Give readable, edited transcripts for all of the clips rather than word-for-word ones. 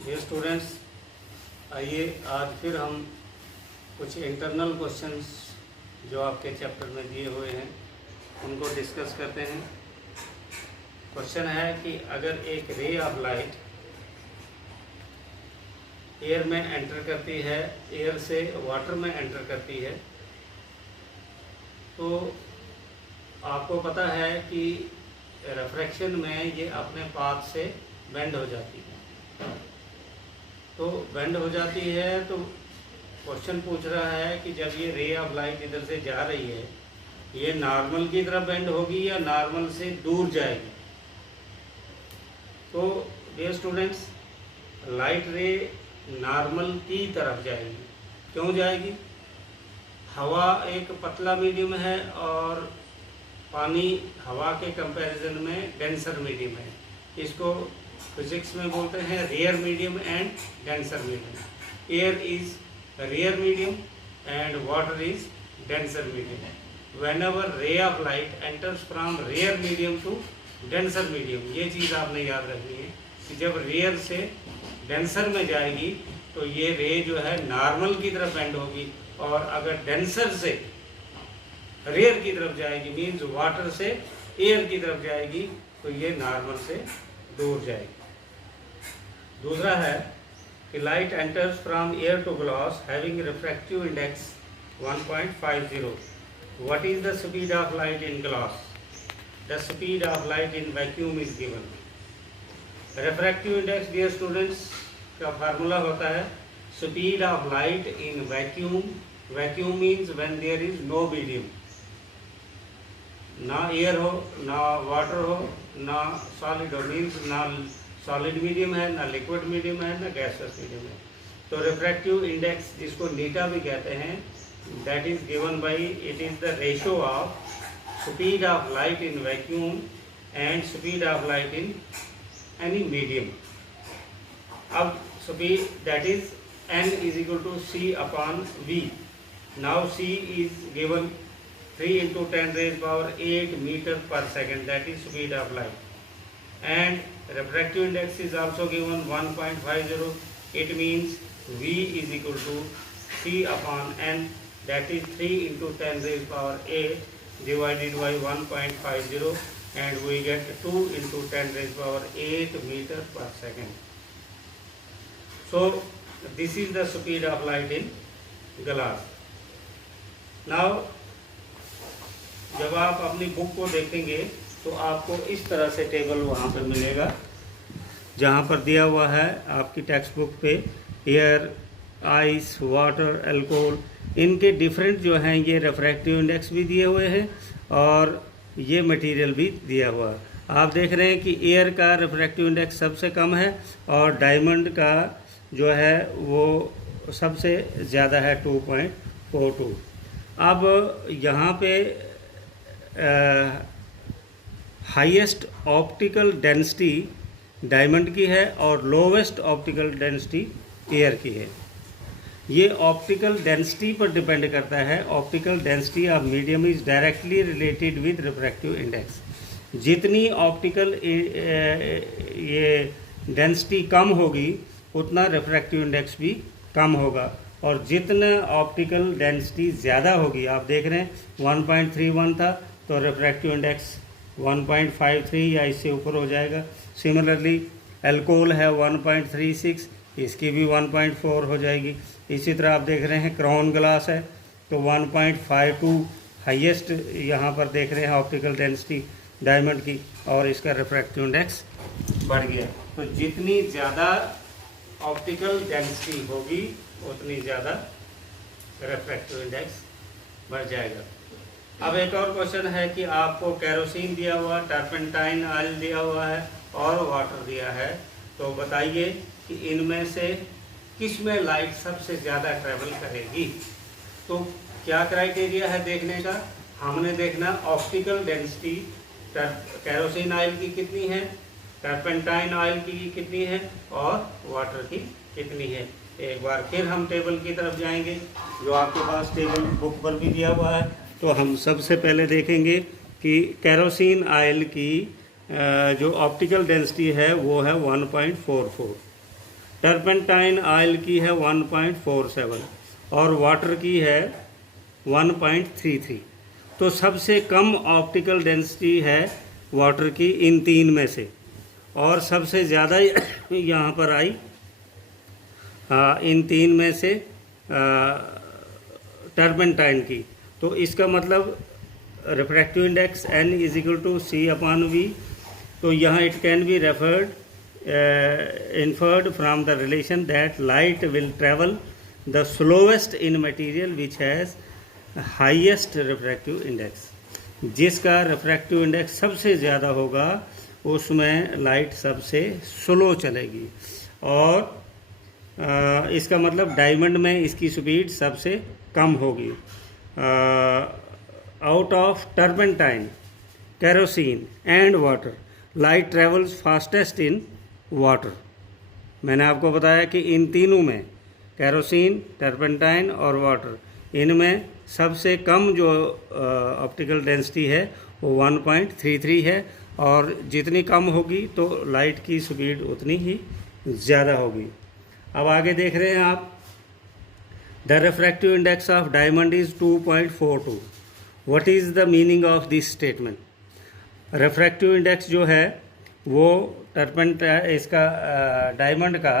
Dear students, आइए आज फिर हम कुछ इंटरनल क्वेश्चंस जो आपके चैप्टर में दिए हुए हैं उनको डिस्कस करते हैं। क्वेश्चन है कि अगर एक रे ऑफ लाइट एयर में एंटर करती है, एयर से वाटर में एंटर करती है, तो आपको पता है कि रिफ्रैक्शन में ये अपने पाथ से बेंड हो जाती है। तो बेंड हो जाती है तो क्वेश्चन पूछ रहा है कि जब ये रे ऑफ लाइट इधर से जा रही है, ये नॉर्मल की तरफ बेंड होगी या नॉर्मल से दूर जाएगी। तो dear students, light ray normal की तरफ जाएगी। क्यों जाएगी? हवा एक पतला मीडियम है और पानी हवा के कंपैरिजन में डेंसर मीडियम है। इसको फिजिक्स में बोलते हैं rare medium and denser medium. Air is rare medium and water is denser medium. Whenever ray of light enters from rare medium to denser medium, ये चीज़ आपने याद रखनी है कि जब रेयर से डेंसर में जाएगी तो ये रे जो है नॉर्मल की तरफ बेंड होगी, और अगर डेंसर से रेयर की तरफ जाएगी मीन्स वाटर से एयर की तरफ जाएगी तो ये नॉर्मल से दूर जाएगी। दूसरा है कि light enters from air to glass having refractive index 1.50. What is the speed of light in glass? The speed of light in vacuum is given. Refractive index dear students का फार्मूला होता है speed of light in vacuum. Vacuum means when there is no medium, ना air हो, ना water हो, ना solid हो, means ना सॉलिड मीडियम है, ना लिक्विड मीडियम है, ना गैसियस मीडियम है। तो रिफ्रैक्टिव इंडेक्स जिसको नीटा भी कहते हैं, that is given by it is the ratio of speed of light in vacuum and speed of light in any medium. अब speed that is n is equal to c upon v. Now c is given 3 into 10 raised power 8 meter per second, that is speed of light, and refractive index is also given 1.50. It means v is equal to c upon n, that is 3 into 10 raised power 8 divided by 1.50, and we get 2 into 10 raised power 8 meter per second. So this is the speed of light in glass. Now जब आप अपनी book को देखेंगे तो आपको इस तरह से टेबल वहाँ पर मिलेगा जहाँ पर दिया हुआ है आपकी टेक्स्ट बुक पे एयर, आइस, वाटर, अल्कोहल, इनके डिफरेंट जो हैं ये रिफ्रैक्टिव इंडेक्स भी दिए हुए हैं और ये मटेरियल भी दिया हुआ है। आप देख रहे हैं कि एयर का रिफ्रैक्टिव इंडेक्स सबसे कम है और डायमंड का जो है वो सबसे ज़्यादा है 2.42। अब यहाँ पे हाईएस्ट ऑप्टिकल डेंसिटी डायमंड की है और लोवेस्ट ऑप्टिकल डेंसिटी एयर की है। ये ऑप्टिकल डेंसिटी पर डिपेंड करता है। Optical density of medium is directly related with refractive index. जितनी ऑप्टिकल ये डेंसिटी कम होगी उतना रिफ्रैक्टिव इंडेक्स भी कम होगा, और जितना ऑप्टिकल डेंसिटी ज़्यादा होगी, आप देख रहे हैं 1.31 था तो रिफ्रैक्टिव इंडेक्स 1.53 या इससे ऊपर हो जाएगा। सिमिलरली अल्कोहल है 1.36, इसकी भी 1.4 हो जाएगी। इसी तरह आप देख रहे हैं क्राउन ग्लास है तो 1.52 हाईएस्ट यहाँ पर देख रहे हैं ऑप्टिकल डेंसिटी डायमंड की, और इसका रिफ्रैक्टिव इंडेक्स बढ़ गया। तो जितनी ज़्यादा ऑप्टिकल डेंसिटी होगी उतनी ज़्यादा रिफ्रैक्टिव इंडेक्स बढ़ जाएगा। अब एक और क्वेश्चन है कि आपको कैरोसिन दिया हुआ, टर्पेंटाइन ऑयल दिया हुआ है और वाटर दिया है, तो बताइए कि इनमें से किस में लाइट सबसे ज़्यादा ट्रैवल करेगी। तो क्या क्राइटेरिया है देखने का? हमने देखना ऑप्टिकल डेंसिटी कैरोसिन ऑयल की कितनी है, टर्पेंटाइन ऑयल की कितनी है और वाटर की कितनी है। एक बार फिर हम टेबल की तरफ जाएंगे जो आपके पास टेबल बुक पर भी दिया हुआ है। तो हम सबसे पहले देखेंगे कि कैरोसिन ऑयल की जो ऑप्टिकल डेंसिटी है वो है 1.44। टर्पेंटाइन ऑयल की है 1.47 और वाटर की है 1.33। तो सबसे कम ऑप्टिकल डेंसिटी है वाटर की इन तीन में से, और सबसे ज़्यादा यहाँ पर आई इन तीन में से टर्पेंटाइन की। तो इसका मतलब refractive index n is equal to C/V। तो यहाँ it can be inferred from the relation that light will travel the slowest in material which has highest refractive index। जिसका रिफ्रैक्टिव इंडेक्स सबसे ज़्यादा होगा उसमें लाइट सबसे स्लो चलेगी, और इसका मतलब डायमंड में इसकी स्पीड सबसे कम होगी। Out of turpentine, kerosene and water, light travels fastest in water. मैंने आपको बताया कि इन तीनों में, केरोसिन, टर्पेंटाइन और वाटर, इनमें सबसे कम जो ऑप्टिकल डेंसिटी है वो 1.33 है, और जितनी कम होगी तो लाइट की स्पीड उतनी ही ज़्यादा होगी। अब आगे देख रहे हैं आप, the refractive index of diamond is 2.42। What is the meaning of this statement? Refractive index जो है वो इसका डायमंड का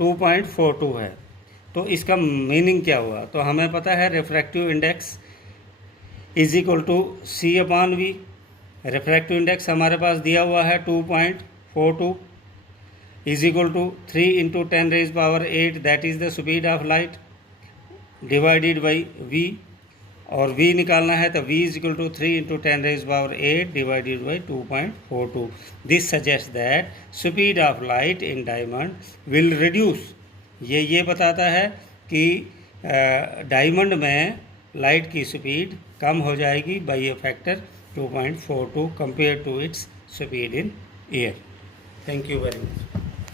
2.42 है। तो इसका मीनिंग क्या हुआ? तो हमें पता है refractive index is equal to C/V। Refractive index हमारे पास दिया हुआ है 2.42 is equal to 3 × 10⁸ that is the speed of light divided by V, और V निकालना है तो V is equal to 3 × 10⁸ divided by 2.42। This suggest that speed of light in diamond will reduce. ये बताता है कि डायमंड में लाइट की स्पीड कम हो जाएगी by a factor 2.42 compare to its speed in air. Thank you very much.